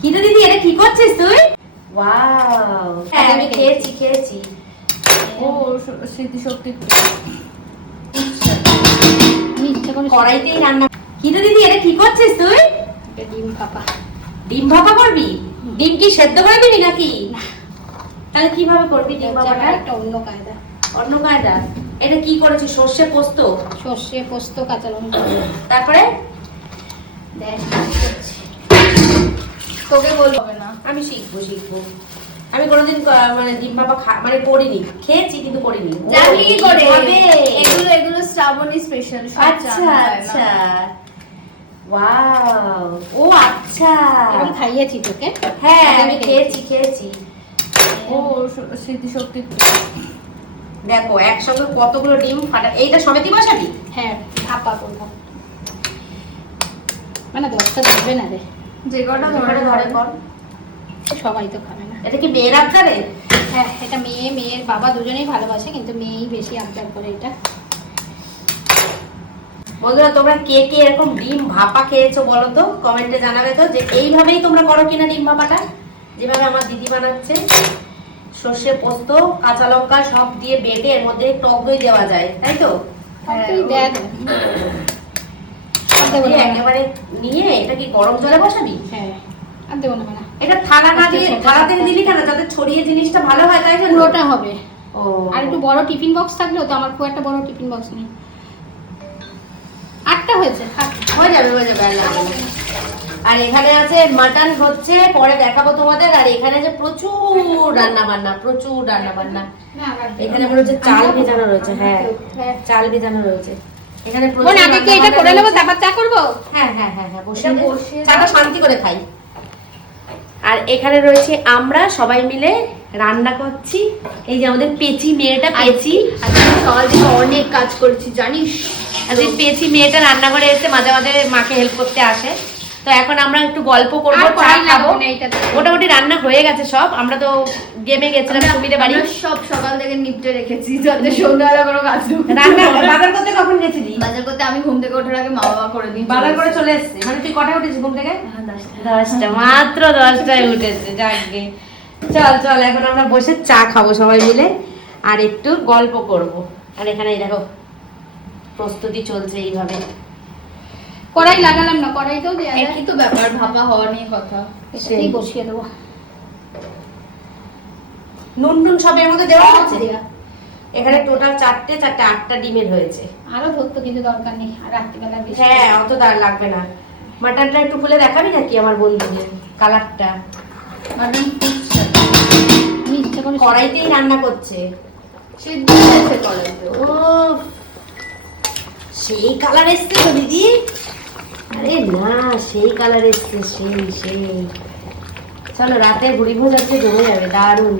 কি রে দিদি, এটা কি করছিস তুই? ওয়াও, হ্যাঁ আমি খেয়েছি। ও স্মৃতিশক্তি কড়াইতেই রান্না। কি রে দিদি, এটা কি করছিস তুই? ডিম ভাপা করবি? ডিম কি সেদ্ধ করে দিবি নাকি? তাহলে কিভাবে করবি ডিম ভাপাটা? একটা অন্য কায়দা। অন্য কায়দা? এটা কি করেছিস? সর্ষে পোস্ত? সর্ষে পোস্ত কাঁচা লঙ্কা। তারপরে দেখ তোকে বলবে না, আমি শিখবো। আমি কোনোদিন মানে ডিম ভাপা মানে করিনি, খেয়েছি কিন্তু করিনি। জানলি কি করে? হবে। এগুলো শ্রাবণী স্পেশাল। আচ্ছা ওয়াও, ও আচ্ছা। আমি খাইয়েছি তোকে। হ্যাঁ আমি খেয়েছি। ও স্মৃতিশক্তি। দেখো একসঙ্গে কতগুলো ডিম ফাটা। এইটা সমেতই বসাবি? হ্যাঁ ভাপা করবো, মানে 10টা ধরবে না রে, যে কটা ধরে কর। সবাই তো খাবে না। এটা কি মেয়ের আবদারে? হ্যাঁ এটা মেয়ের বাবা দুজনেই ভালোবাসে, কিন্তু মেয়েই বেশি আবদার করে এটা। বন্ধুরা তোমরা কে এরকম ডিম ভাপা খেয়েছো বলো তো, কমেন্টে জানাবে তো যে এইভাবেই তোমরা করো কিনা ডিম ভাপাটা, যেভাবে আমার দিদি বানাচ্ছে। সর্ষে পোস্ত কাঁচা লঙ্কা সব দিয়ে বেটে এর মধ্যে টক দই দেওয়া যায়, তাই তো? দেখ একেবারে নিয়ে এটা কি গরম জলে বসাবি? হ্যাঁ আর দেবো না মানে এটা থালা না দিয়ে থালাতে দিলি কেন, যাতে ছড়িয়ে জিনিসটা ভালো হয়, তাই জন্য? পুরোটা হবে। ও আর একটু বড় টিফিন বক্স থাকলেও তো, আমার খুব একটা বড় টিফিন বক্স নেই। 8টা হয়েছে, হয়ে যাবে আর লাগবে না। আর এখানে আছে মাটন হচ্ছে, পরে দেখাবো তোমাদের। আর এখানে যে প্রচুর রান্না বান্না। এখানে মনে হচ্ছে চাল ভেজানো রয়েছে। হ্যাঁ চাল ভেজানো রয়েছে এখানে। এটা করে নেবো, তারপর চা করবো। হ্যাঁ বসে চাটা শান্তি করে খাই। আর এখানে রয়েছে আমরা সবাই মিলে রান্না করছি। এই যে আমাদের পেচি মেয়েটা, পেচি সকাল থেকে অনেক কাজ করেছি জানিস। আজকে পেচি মেয়েটা রান্নাঘরে এসে মাঝে মাঝে মাকে হেল্প করতে আসে। তো এখন আমরা একটু গল্প করবো, চা খাবো। মোটামুটি রান্না হয়ে গেছে সব। আমরা তো গেমে গেছিলাম সুমিদের বাড়ি, সব সকাল থেকে নিপটে রেখেছি, যাতে সন্ধ্যাবেলা কোনো কাজ রান্না। বাজার করতে কখন গেছিলি? বাজার করতে আমি ঘুম থেকে ওঠার আগে মা বাবা করে দিই। বাজার করে চলে এসছে। মানে তুই কটায় উঠেছিস ঘুম থেকে? 10টা, মাত্র 10টায় উঠেছে। যাকগে, চল এখন আমরা বসে চা খাবো সবাই মিলে আর একটু গল্প করব। আর এখানে দেখো প্রস্তুতি চলছে এইভাবে। কড়াই লাগালাম না, কড়াইতেও দেয়া যায়। একই তো ব্যাপার, ভাপা হওয়া নিয়ে কথা। এটাই বসিয়ে দেবো। নুন সব এর মধ্যে দেওয়া আছে। এখানে টোটাল 4টে 8টা ডিমের হয়েছে। আরো ধরতো কিছু দরকার নেই, আর রাত্রিবেলা বেশি। হ্যাঁ অত দাঁড় লাগবে না। মাটনটা একটু খুলে দেখাবি নাকি আমার বন্ধুদের? কালারটা মাটন আমি ইচ্ছা করে কড়াইতেই রান্না করছে। সিদ্ধ হয়েছে কড়াইতে। ও সেই কালার এসছে তো দিদি? আরে না, সেই কালার এসছে, সেই চলো রাতে ভুড়ি ভোজ আজকে জমে যাবে। দারুণ